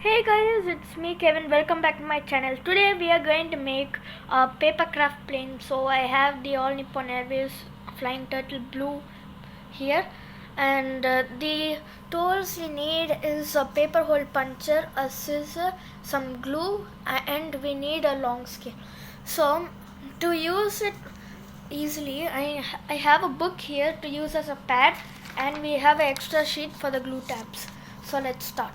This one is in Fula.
Hey guys, it's me Kevin. Welcome back to my channel. Today we are going to make a paper craft plane. So I have the All Nippon Airways Flying Turtle Blue here, and the tools we need is a paper hole puncher, a scissor, some glue, and we need a long scale. So to use it easily, I have a book here to use as a pad, and we have an extra sheet for the glue tabs. So let's start.